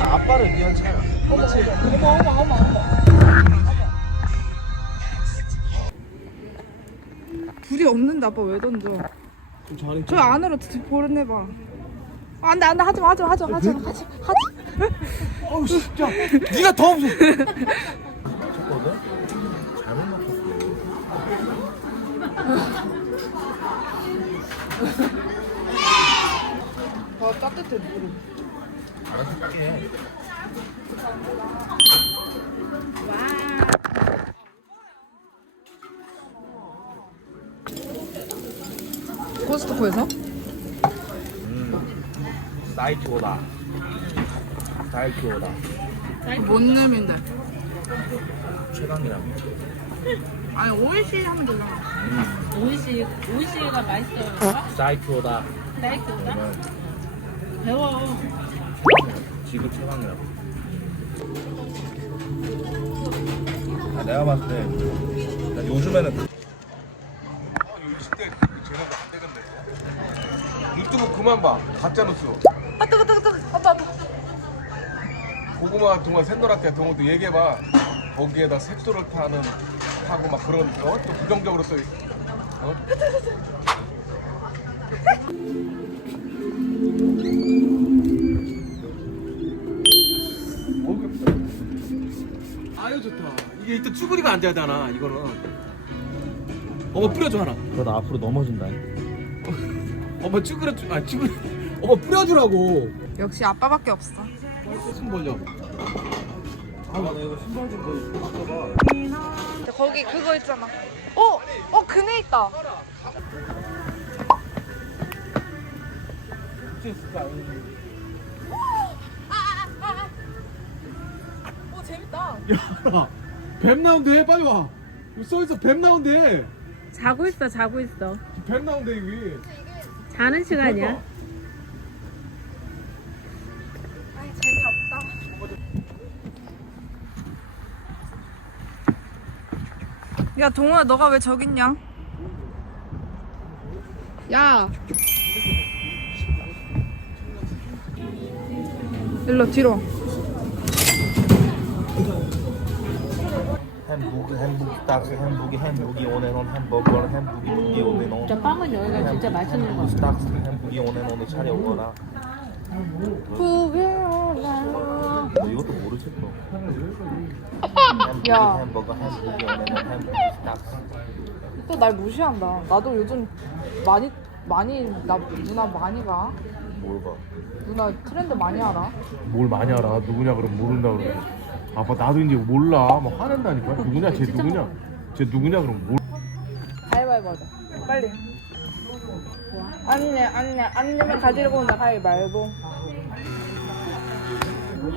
아빠를 위한 차야. 그렇지. 어머. 불이 없는데 아빠 왜 던져? 좀 잘해. 저 안으로 보내봐. 안돼 하지 마. 어우 진짜. 네가 더 무서워. 쳤거든. 잘못 맞췄어. 따뜻해 물이. 알아서 짜게. 코스트코에서? 나이키오다. 나이키오다. 뭔 놈인데? 최강이라고. 아니 오이시 하면 되잖아. 오이시가 맛있어요. 나이키오다. 나이키보다? 배워. 지금 최강이라고. 아, 내가 봤을 때 요즘에는 이 시대 쟤네도 안 되겠네. 유튜브 그만 봐. 가짜 뉴스. 아빠. 고구마 동안 샌더라떼 동호도 얘기해봐. 거기에다 색소를 타고 막 그런 또 부정적으로 또 아유 좋다. 이게 일단 쭈그리가 안 되잖아. 이거는 어머 뿌려줘 하나. 그러다 앞으로 넘어진다. 어머 쭈그려 어머 뿌려주라고. 역시 아빠밖에 없어. 손 벌려. 아, 나 이거 신발 좀 바꿔봐. 거기 그거 있잖아. 그네 있다. 재밌다. 야, 뱀 나온대. 빨리 와. 여기 써있어. 뱀 나온대. 자고 있어. 뱀 나온대 여기. 자는 시간이야. 아니 재미없다. 야 동호야 너가 왜 저기 있냐? 야 일로 뒤로. 햄부기 스탁스 햄부기 오네논 햄버거 햄부기 오네논 저 빵은 여기가 진짜 맛있는 거. 스탁스 햄부기 오네논을 차려오거라. 너 이것도 모르겠어. 야. 햄버거 햄부기 오네논 햄부기 스탁스. 또 날 무시한다. 나도 요즘 많이 나 누나 많이 가. 뭘 봐? 누나 트렌드 많이 알아. 뭘 많이 알아? 누구냐 그러면 모른다 그러고. 아빠 나도 이제 몰라. 막 화낸다니까. 누구냐? 쟤 누구냐? 쟤 누구냐 그러면 뭘? 가위바위보 하자. 빨리. 안 내면 가지고 온다. 가위바위보.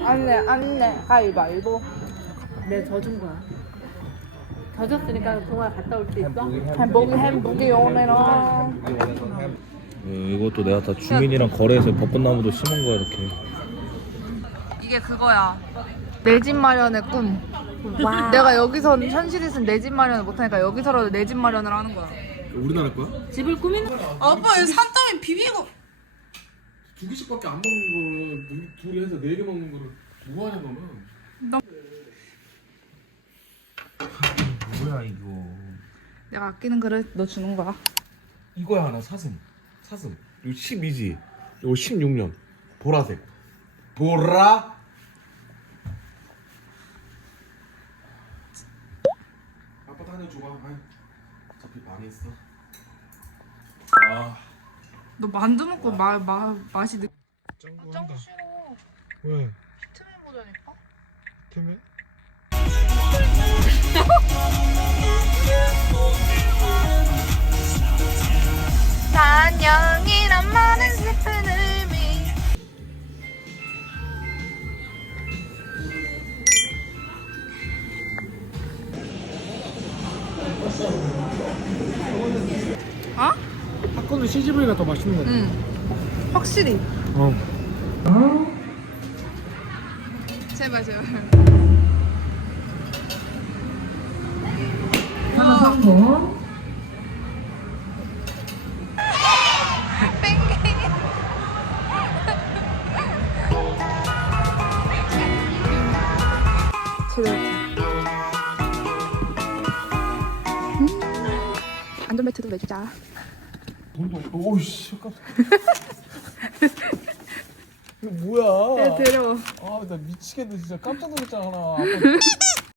안 내. 가위바위보. 내가 져준 거야. 져줬으니까 동호야 갔다 올 수 있어? 햄버기 오네라. 이것도 내가 다 주민이랑 거래해서 벚꽃나무도 심은 거야 이렇게. 이게 그거야. 내 집 마련의 꿈. 내가 여기서 현실에서는 내 집 마련을 못하니까 여기서라도 내 집 마련을 하는 거야. 우리나라 거야? 집을 꾸미는 아빠 여기 산더미 비비고. 2개씩밖에 안 먹는 거를 둘이 해서 4개 먹는 거를 뭐 하냐 너는. 뭐야 이거? 내가 아끼는 그릇 너 주는 거야. 이거야 하나 사슴. 이거 12지. 이거 16년. 보라색. 보라. 아빠 다녀줘봐. 어차피 방에 있어. 너 만두 먹고 맛이 느. 짱구한다. 왜? 피트맨 보자니까. 때문에? 안녕이란 많은 슬픈 의미. 어? 팝콘은 CGV가 더 맛있는 거 같아. 응. 확실히. 제발. 하나 성공. 뺑뺑이. 제대로 안전벨트도 매주자. 오이씨 깜짝이야. 이거 뭐야? 야, 들어. 아 나 미치겠네 진짜 깜짝 놀랐잖아. 아빠